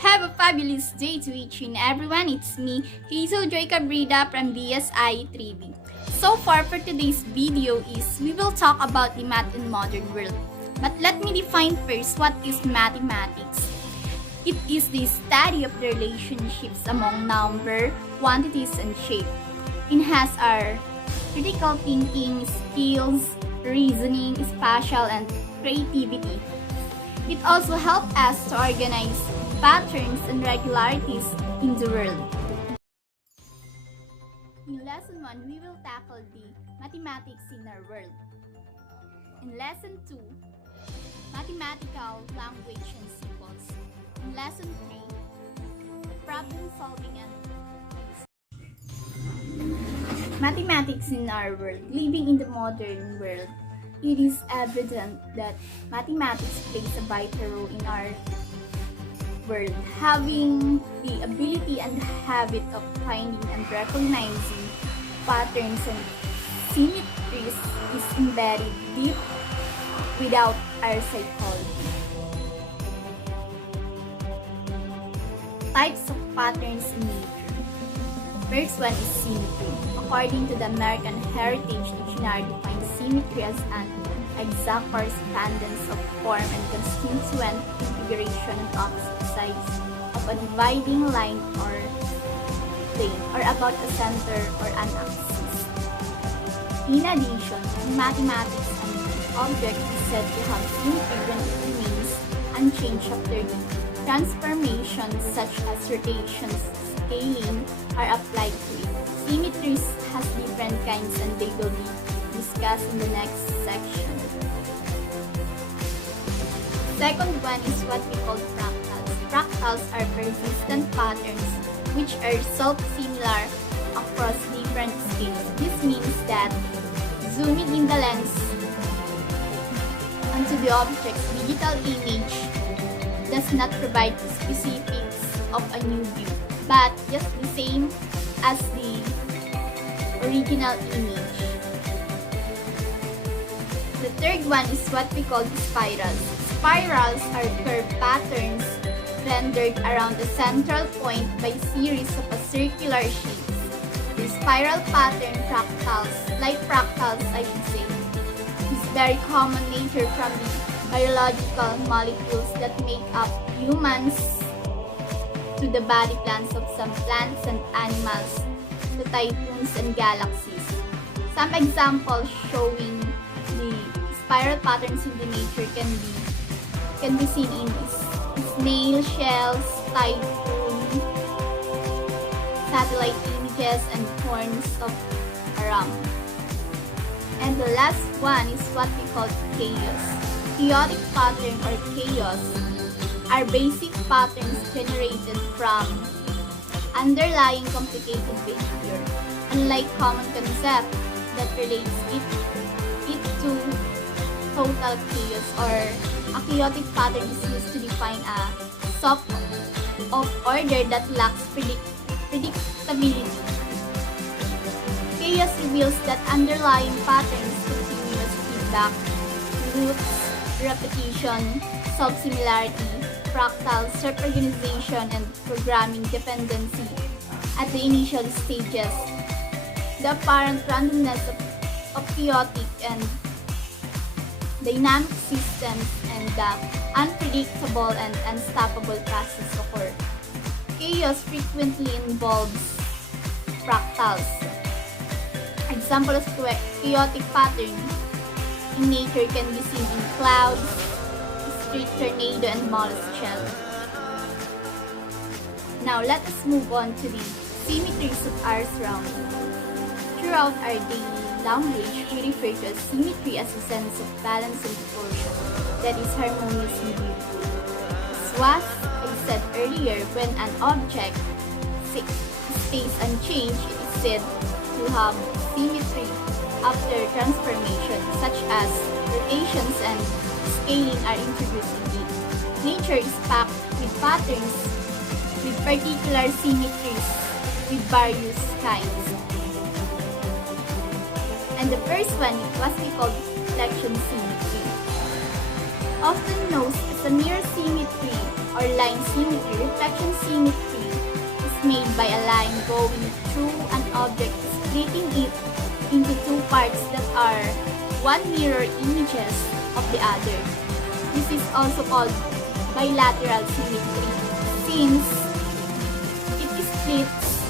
Have a fabulous day to each and everyone. It's me, Hazel Joy Cabrida from BSI 3B. So far for today's video is we will talk about the math in modern world. But let me define first what is mathematics. It is the study of the relationships among number, quantities, and shape. It has our critical thinking, skills, reasoning, spatial, and creativity. It also helps us to organize patterns and regularities in the world. In Lesson 1, we will tackle the mathematics in our world. In Lesson 2, mathematical language and symbols. In Lesson 3, problem solving and mathematics in our world. Living in the modern world, it is evident that mathematics plays a vital role in our world. Having the ability and habit of finding and recognizing patterns and symmetries is embedded deep without our psychology. Types of patterns in nature. First one is symmetry. According to the American Heritage Dictionary, defines symmetry as an exact correspondence of form and constituent configuration on opposite sides of a dividing line or plane, or about a center or an axis. In addition, in mathematics, an object is said to have symmetry when it remains unchanged after the transformations such as rotations, scaling are applied to it. Symmetries has different kinds and they will be discussed in the next section. Second one is what we call fractals. Fractals are persistent patterns which are self-similar across different scales. This means that zooming in the lens onto the object's digital image does not provide specifics of a new view, but just the same as the original image. The third one is what we call spirals. Spirals are curved patterns rendered around a central point by series of circular shapes. The spiral pattern fractals, like fractals I should say, is very common nature from the biological molecules that make up humans to the body plans of some plants and animals, to typhoons and galaxies. Some examples showing the spiral patterns in the nature can be seen in snail shells, typhoon, satellite images, and horns of a ram. And the last one is what we call chaos. Chaotic pattern or chaos are basic patterns generated from underlying complicated behavior, unlike common concept that relates it to total chaos, or a chaotic pattern is used to define a sort of order that lacks predictability. Chaos reveals that underlying patterns, continuous feedback, loops, repetition, self-similarity, fractal, self-organization, and programming dependency at the initial stages. The apparent randomness of chaotic and dynamic systems and the unpredictable and unstoppable process occur. Chaos frequently involves fractals. Example of chaotic pattern in nature can be seen in clouds, street tornado, and mollusk shell. Now let us move on to the symmetries of our surroundings. Throughout our daily language, we refer to symmetry as a sense of balance and proportion that is harmonious and beautiful. As was I said earlier, when an object stays unchanged, it is said to have symmetry after transformation, such as rotations and scaling are introduced in it. Nature is packed with patterns with particular symmetries with various kinds. And the first one is what we call reflection symmetry. Often known as a mirror symmetry or or line symmetry, reflection symmetry is made by a line going through an object, splitting it into two parts that are one mirror images of the other. This is also called bilateral symmetry since it splits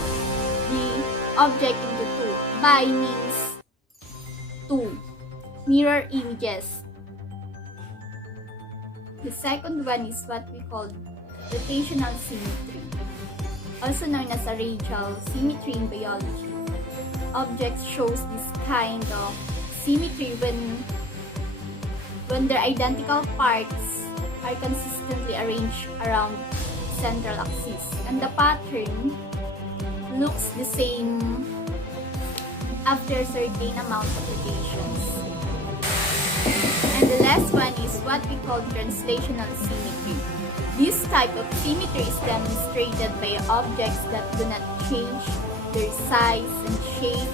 the object into two. Bi means two mirror images. The second one is what we call rotational symmetry, also known as a radial symmetry in biology. Objects shows this kind of symmetry when their identical parts are consistently arranged around the central axis, and the pattern looks the same after a certain amount of rotations. And the last one is what we call translational symmetry. This type of symmetry is demonstrated by objects that do not change their size and shape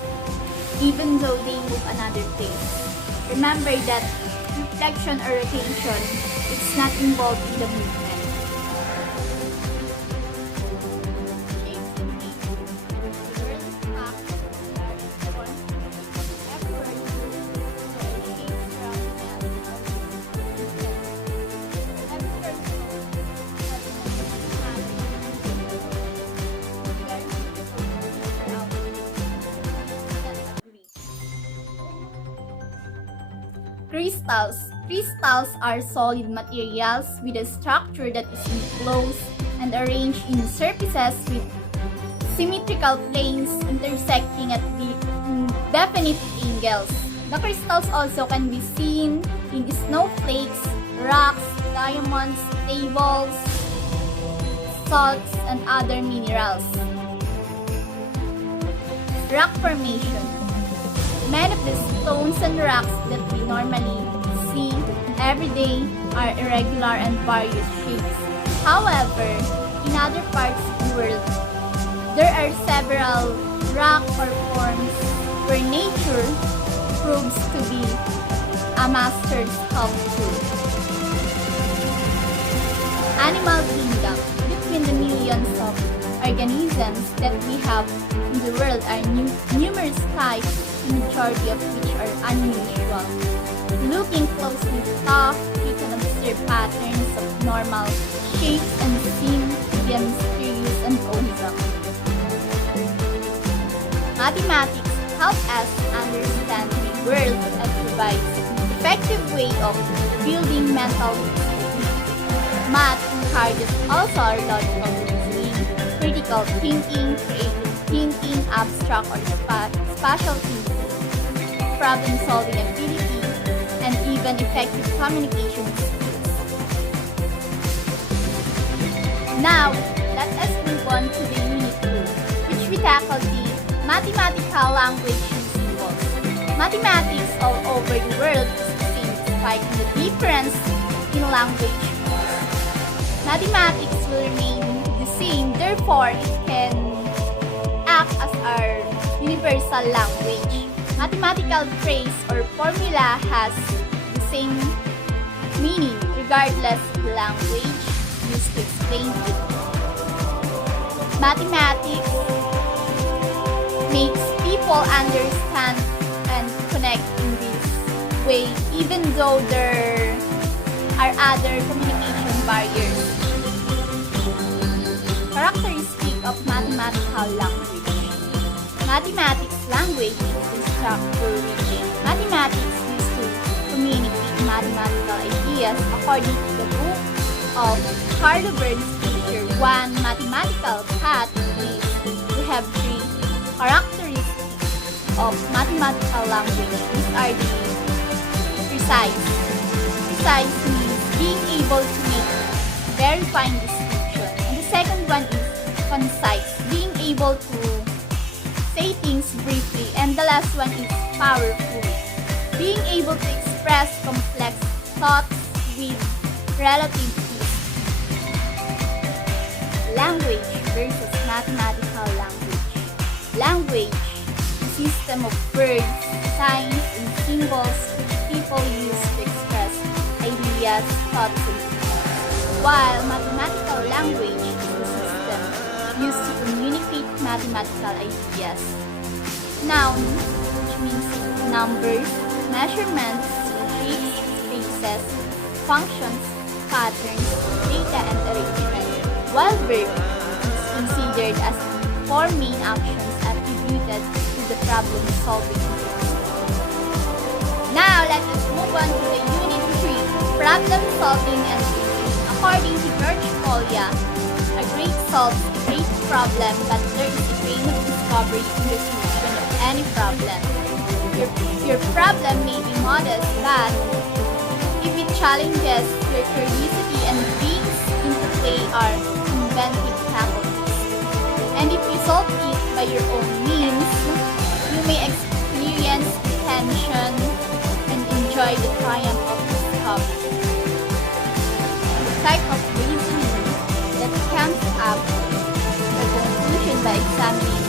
even though they move another place. Remember that reflection or rotation is not involved in the movement. Crystals are solid materials with a structure that is enclosed and arranged in surfaces with symmetrical planes intersecting at definite angles. The crystals also can be seen in snowflakes, rocks, diamonds, pebbles, salts, and other minerals. Rock formation. Many of the stones and rocks that we normally see every day are irregular and various shapes. However, in other parts of the world, there are several rock or forms where nature proves to be a master sculpture. Animal kingdom. Between the millions of organisms that we have in the world are numerous types, the majority of which are unusual. Looking closely up, we can observe patterns of normal shapes and seem to be mysterious and awesome. Mathematics help us understand the world and provides an effective way of building mental skills. Math encourages also our logical reasoning, critical thinking, creative thinking, abstract or spatial thinking, problem-solving ability, and even effective communication skills. Now, let us move on to the Unit 2, which we tackle the mathematical language and symbols. Mathematics all over the world is the same despite the difference in language. Mathematics will remain the same, therefore it can act as our universal language. Mathematical phrase or formula has the same meaning regardless of the language used to explain it. Mathematics makes people understand and connect in this way even though there are other communication barriers. Characteristic of mathematical language. Mathematics language is the structure which mathematics used to communicate mathematical ideas according to the book of Carlo Burn's Teacher 1 Mathematical Path is we have three characteristics of mathematical language. These are the precise. Precise means being able to make very fine distinction. And the second one is concise, being able to say things briefly. And the last one is powerful, being able to express complex thoughts with relative ease. Language versus mathematical language. Language, a system of words, signs, and symbols which people use to express ideas, thoughts, and feelings. While mathematical language is the system used to communicate mathematical ideas. Noun, which means numbers, measurements, shapes, spaces, functions, patterns, data, and arrangement. While verb is considered as four main actions attributed to the problem-solving. Now, let us move on to the Unit 3, Problem Solving and Thinking. According to George Polya, a great solves a great problem, but there is a grain of discovery in the solution of any problem. Your problem may be modest, but if it challenges your curiosity and brings into play our inventive faculties, and if you solve it by your own means, you may experience tension and enjoy the triumph of discovery. The type of reasoning that comes up with a conclusion by examining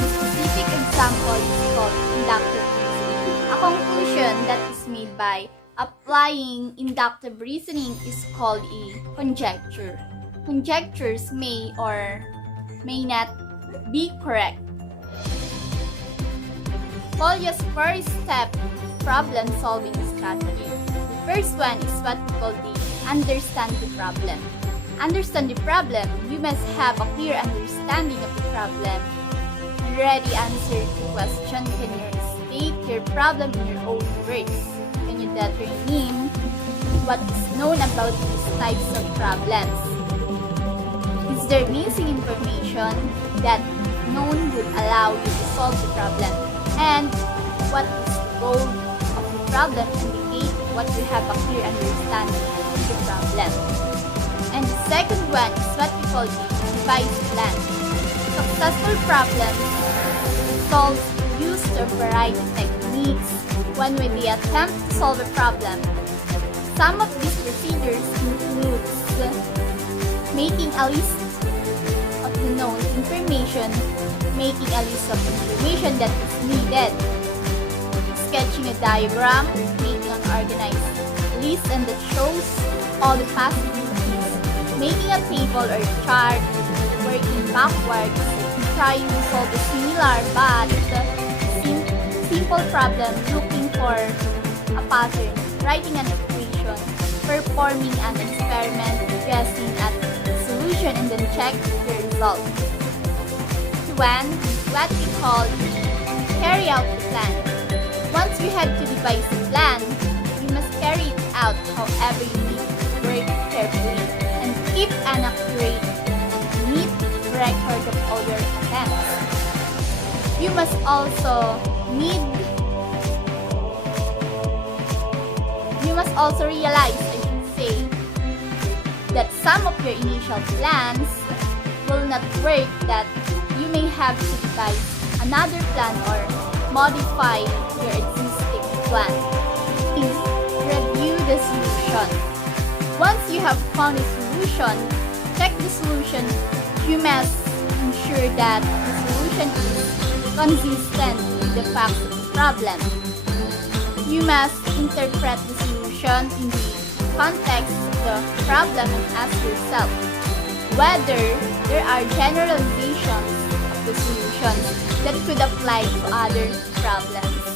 a specific example is called inductive reasoning. A conclusion that is made by applying inductive reasoning is called a conjecture. Conjectures may or may not be correct. Polya's four-step problem-solving strategy. The first one is what we call the understand the problem. Understand the problem, you must have a clear understanding of the problem. Ready answer to the question, can you state your problem in your own words? Can you determine what is known about these types of problems? Is there missing information that known would allow you to solve the problem? And what is the goal of the problem indicate what you have a clear understanding of the problem? And the second one is what we call the device plan. Successful problems solved use a variety of techniques when they attempt to solve a problem. Some of these procedures include making a list of the known information, making a list of information that is needed, sketching a diagram, making an organized list and that shows all the possibilities, making a table or chart, working backwards, trying to solve a similar but simple problem, looking for a pattern, writing an equation, performing an experiment, guessing at the solution, and then check the result. One, what we call carry out the plan. Once you have to devise a plan, you must carry it out. However, you need to work carefully and keep an accurate and neat record of all your attempts. You must realize, I should say, that some of your initial plans will not work, that you may have to devise another plan or modify your existing plan. Please review the solution. Once you have found a solution, check the solution. You must ensure that the solution is consistent with the facts of the problem. You must interpret the solution in the context of the problem and ask yourself whether there are generalizations of the solution that could apply to other problems.